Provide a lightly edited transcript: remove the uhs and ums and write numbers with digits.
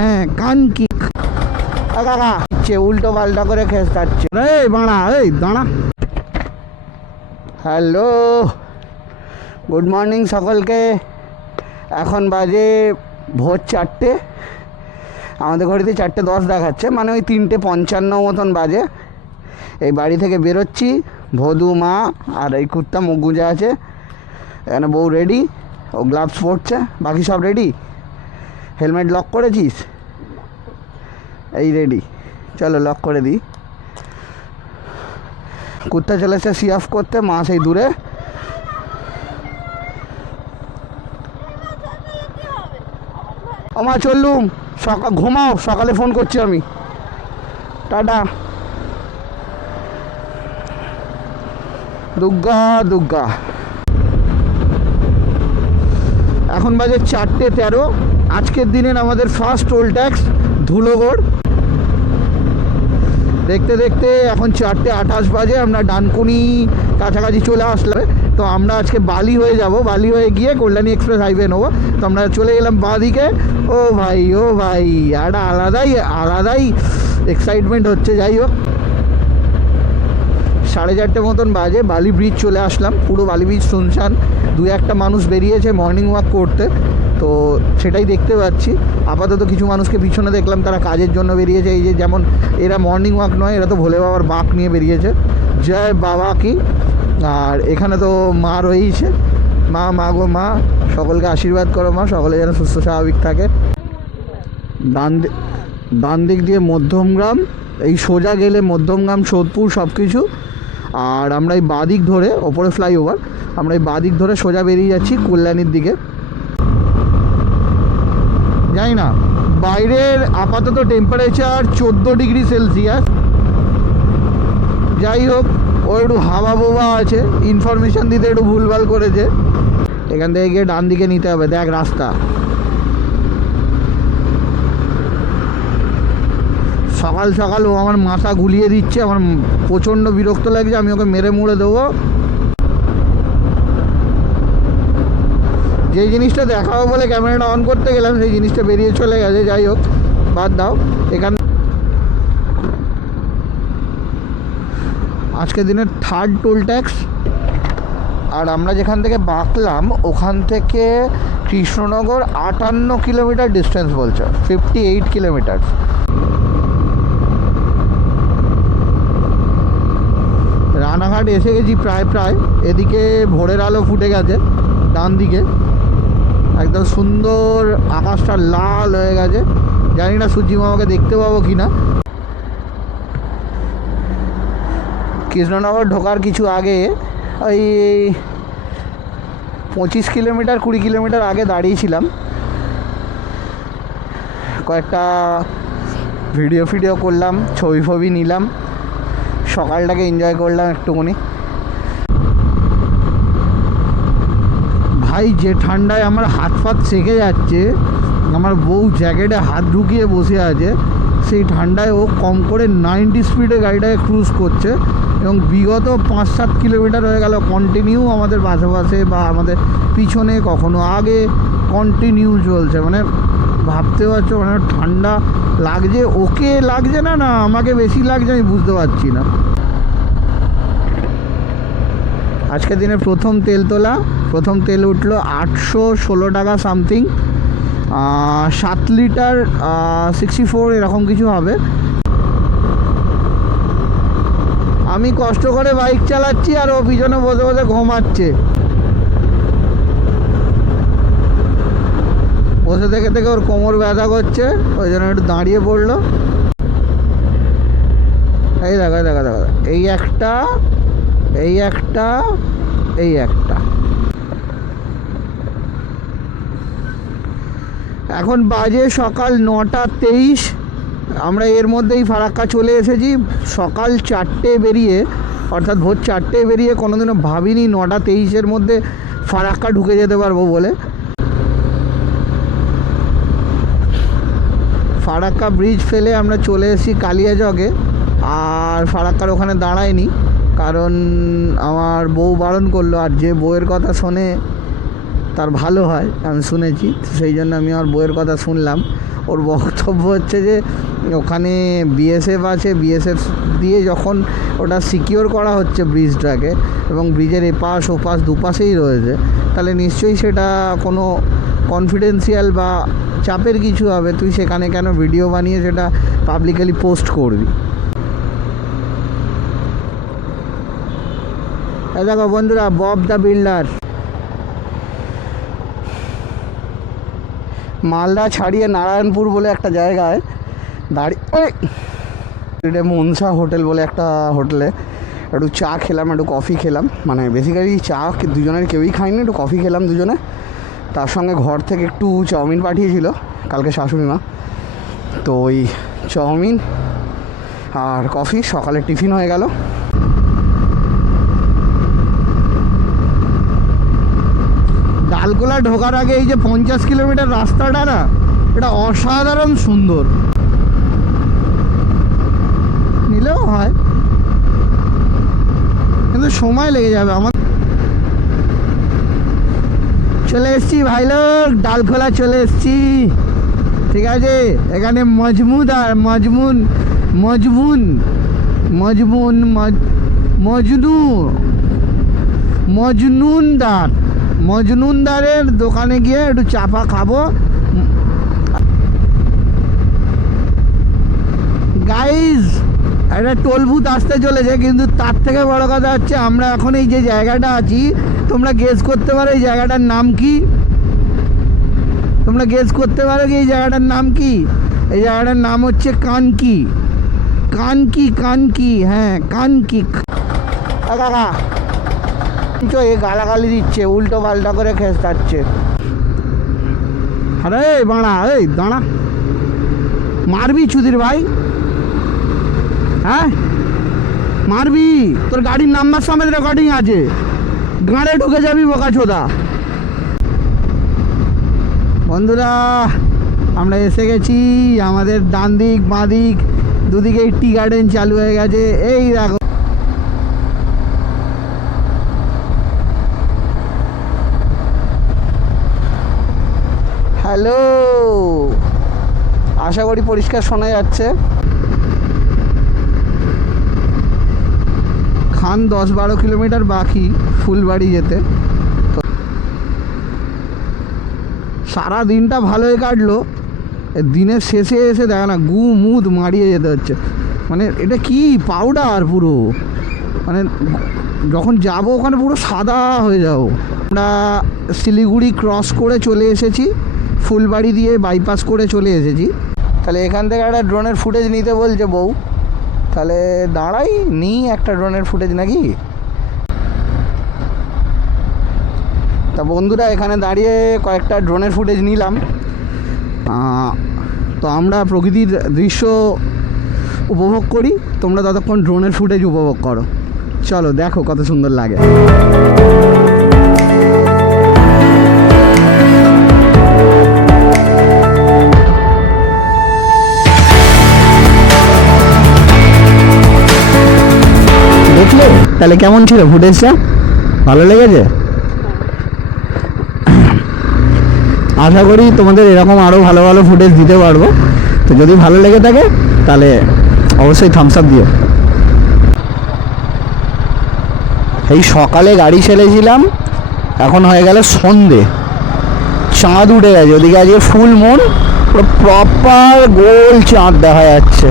হ্যাঁ কান কি কাকা উল্টো পাল্টা করে খেসাচ্ছে রে বাড়া, এই দাঁড়া। হ্যালো, গুড মর্নিং সকলকে। এখন বাজে ভোর 4টে, আমাদের ঘড়িতে 4:10 দেখাচ্ছে, মানে ওই 3:55 মতন বাজে। এই বাড়ি থেকে বেরোচ্ছি, ভদু মা আর এই কুত্তা মুখ গুঁজে আছে। এখানে বউ রেডি, ও গ্লাভস পরছে, বাকি সব রেডি। হেলমেট লক করেছিস? এই রেডি, চলো লক করে দিই। কুত্তা চলেছে সি অফ করতে, মা সেই দূরে। ও মা চললুম, সকাল ঘুমাও, সকালে ফোন করছি আমি, টাটা। দুর্গা দুর্গা। এখন বাজে 4:13। আজকের দিনের আমাদের ফার্স্ট টোল ট্যাক্স ধুলোগড়। দেখতে দেখতে এখন 4:28 বাজে, আমরা ডানকুনি কাছাকাছি চলে আসলাম। তো আমরা আজকে বালি হয়ে যাব, বালি হয়ে গিয়ে কল্যাণী এক্সপ্রেস হাইওয়ে নেবো। তো আমরা চলে গেলাম বাঁ দিকে। ও ভাই একটা আলাদাই এক্সাইটমেন্ট হচ্ছে। যাই হোক, 4:30 মতন বাজে, বালি ব্রিজ চলে আসলাম। পুরো বালি ব্রিজ শুনশান, 2-1টা মানুষ বেরিয়েছে মর্নিং ওয়াক করতে, তো সেটাই দেখতে পাচ্ছি। আপাতত কিছু মানুষকে পিছনে দেখলাম, তারা কাজের জন্য বেরিয়েছে। এই যে যেমন এরা মর্নিং ওয়াক নয়, এরা তো ভোলে বাবার বাঁক নিয়ে বেরিয়েছে। জয় বাবা কি। আর এখানে তো মা রয়েছে, মা গো মা, সকলকে আশীর্বাদ করো মা, সকলে যেন সুস্থ স্বাভাবিক থাকে। ডান দিক দিয়ে মধ্যমগ্রাম, এই সোজা গেলে মধ্যমগ্রাম, সোদপুর সব কিছু। আর আমরা এই বাঁ দিক ধরে, ওপরে ফ্লাইওভার, আমরা এই বাঁ দিক ধরে সোজা বেরিয়ে যাচ্ছি কল্যাণীর দিকে। জানি না, বাইরের আপাতত টেম্পারেচার 14 ডিগ্রি সেলসিয়াস। যাই হোক, ও একটু হাওয়া বোবা আছে, ইনফরমেশান দিতে একটু ভুলভাল করেছে। এখান থেকে গিয়ে ডান দিকে নিতে হবে, দেখ রাস্তা। সকাল সকাল ও আমার মাথা গুলিয়ে দিচ্ছে, আমার প্রচণ্ড বিরক্ত লাগছে, আমি ওকে মেরে মুড়ে দেবো। যেই জিনিসটা দেখাবো বলে ক্যামেরাটা অন করতে গেলাম, সেই জিনিসটা বেরিয়ে চলে গেছে। যাই হোক, বাদ দাও। এখান আজকের দিনের থার্ড টোল ট্যাক্স। আর আমরা যেখান থেকে বাঁকলাম ওখান থেকে কৃষ্ণনগর 58 কিলোমিটার ডিস্টেন্স বলছে, 58 কিলোমিটার। রানাঘাট এসে গেছি প্রায়। এদিকে ভোরের আলো ফুটে গেছে, ডান দিকে একদম সুন্দর, আকাশটা লাল হয়ে গেছে। জানি না সূর্যি মামাকে দেখতে পাবো কি না। কৃষ্ণনগর ঢোকার কিছু আগে, ওই 25 কিলোমিটার 20 কিলোমিটার আগে দাঁড়িয়েছিলাম, কয়েকটা ভিডিও করলাম, ছবি নিলাম, সকালটাকে এনজয় করলাম একটুখানি। ভাই যে ঠান্ডায় আমার হাত ফাত সেঁকে যাচ্ছে, আমার বউ জ্যাকেটে হাত ঢুকিয়ে বসে আছে, সেই ঠান্ডায় ও কম করে 90 স্পিডে গাড়িটাকে ক্রুজ করছে। এবং বিগত 5-7 কিলোমিটার হয়ে গেল কন্টিনিউ আমাদের পাশে বা আমাদের পিছনে, কখনো আগে, কন্টিনিউ চলছে। মানে ভাবতে পারছো, মানে ঠান্ডা লাগছে, ওকে লাগছে না আমাকে বেশি লাগছে, আমি বুঝতে পারছি না। আজকের দিনে প্রথম তেল তোলা, প্রথম তেল উঠলো 816 টাকা সামথিং, 7 লিটার 64 এরকম কিছু হবে। আমি কষ্ট করে বাইক চালাচ্ছি আর ও পিছনে বসে বসে ঘুমাচ্ছে। বসে থেকে ওর কোমর ব্যথা করছে, ওই জন্য একটু দাঁড়িয়ে পড়লো। এই দেখো, এই একটা। এখন বাজে সকাল 9:23। আমরা এর মধ্যেই ফারাক্কা চলে এসেছি। সকাল 4টে বেরিয়ে, অর্থাৎ ভোর 4টে বেরিয়ে কোনোদিনও ভাবিনি 9:23-এর মধ্যে ফারাক্কা ঢুকে যেতে পারবো বলে। ফারাক্কা ব্রিজ ফেলে আমরা চলে এসেছি কালিয়াচকে। আর ফারাক্কার ওখানে দাঁড়ায়নি, কারণ আমার বউ বারণ করলো। আর যে বউয়ের কথা শোনে তার ভালো হয়, আমি শুনেছি, সেই জন্য আমি আমার বউয়ের কথা শুনলাম। ওর বক্তব্য হচ্ছে যে ওখানে বিএসএফ আছে, বিএসএফ দিয়ে যখন ওটা সিকিওর করা হচ্ছে ব্রিজটাকে, এবং ব্রিজের এপাশ ওপাশ দুপাশেই রয়েছে, তাহলে নিশ্চয়ই সেটা কোনো কনফিডেন্সিয়াল বা চাপের কিছু হবে, তুই সেখানে কেন ভিডিও বানিয়ে সেটা পাবলিকলি পোস্ট করবি। দেখো বন্ধুরা, বব দ্য বিল্ডার মালদা ছাড়িয়ে নারায়ণপুর বলে একটা জায়গায় দাঁড়িয়ে মনসা হোটেল বলে একটা হোটেলে একটু চা খেলাম, একটু কফি খেলাম, মানে বেসিক্যালি চা দুজনের কেউই খাইনি, একটু কফি খেলাম দুজনে। তার সঙ্গে ঘর থেকে একটু চাউমিন পাঠিয়েছিল কালকে শাশুড়ি মা, তো ওই চাউমিন আর কফি সকালে টিফিন হয়ে গেল। ডালকোলা ঢোকার আগে এই যে 50 কিলোমিটার রাস্তাটা না, এটা অসাধারণ সুন্দর, নিলেও হয় কিন্তু সময় লেগে যাবে আমার। চলে এসছি ভাই লোক, ডালখোলা চলে এসছি, ঠিক আছে। এখানে মজমুদার মজমুন মজমুন মজমুন মজনু মজনুনদার মজনুনদারের দোকানে গিয়ে একটু চাপা খাবো। গাইজ একটা টোল বুথ আসতে চলেছে, কিন্তু তার থেকে বড় কথা হচ্ছে আমরা এখন এই যে জায়গাটা আছি, তোমরা গেস করতে পারো এই জায়গাটার নাম কি? তোমরা গেস করতে পারো কি এই জায়গাটার নাম কি? এই জায়গাটার নাম হচ্ছে কানকি। কানকি কানকি, হ্যাঁ কানকি। কাকা এ গালাগালি দিচ্ছে, উল্টো পাল্টা করে খেসাচ্ছে। আরে বাড়া, এই দাঁড়া, মারবি চুদির ভাই, হ্যাঁ মারবি, তোর গাড়ির নাম্বার সমেত রেকর্ডিং আছে, গাঁড়ে ঢুকে যাবি বোকা চোদা। বন্ধুরা আমরা এসে গেছি, আমাদের ডান দিক বাঁ দিক দুদিকে টি গার্ডেন চালু হয়ে গেছে। এই দেখো হ্যালো, আশা করি পরিষ্কার শোনা যাচ্ছে। খান 10-12 কিলোমিটার বাকি ফুলবাড়ি যেতে। তো সারা দিনটা ভালোই কাটলো, দিনের শেষে এসে দেখা না গু মুদ মারিয়ে যেতে হচ্ছে। মানে এটা কি পাউডার পুরো, মানে যখন যাব ওখানে পুরো সাদা হয়ে যাবো। আমরা শিলিগুড়ি ক্রস করে চলে এসেছি, ফুলবাড়ি দিয়ে বাইপাস করে চলে এসেছি। তাহলে এখান থেকে একটা ড্রোনের ফুটেজ নিতে বলছে বউ, তাহলে দাঁড়াই নিই একটা ড্রোনের ফুটেজ নাকি। তা বন্ধুরা এখানে দাঁড়িয়ে কয়েকটা ড্রোনের ফুটেজ নিলাম। তো আমরা প্রকৃতির দৃশ্য উপভোগ করি, তোমরা ততক্ষণ ড্রোনের ফুটেজ উপভোগ করো। চলো দেখো কত সুন্দর লাগে। দেখলে তাহলে কেমন ছিল ফুটেজটা, ভালো লেগেছে? আশা করি তোমাদের এরকম আরও ভালো ভালো ফুটেজ দিতে পারবো। তো যদি ভালো লেগে থাকে তাহলে অবশ্যই থামস আপ দিও। এই সকালে গাড়ি ছেড়েছিলাম, এখন হয়ে গেল সন্ধে, চাঁদ উঠে গেছে, ওদিকে আজকে ফুল মুন, পুরো প্রপার গোল চাঁদ দেখা যাচ্ছে।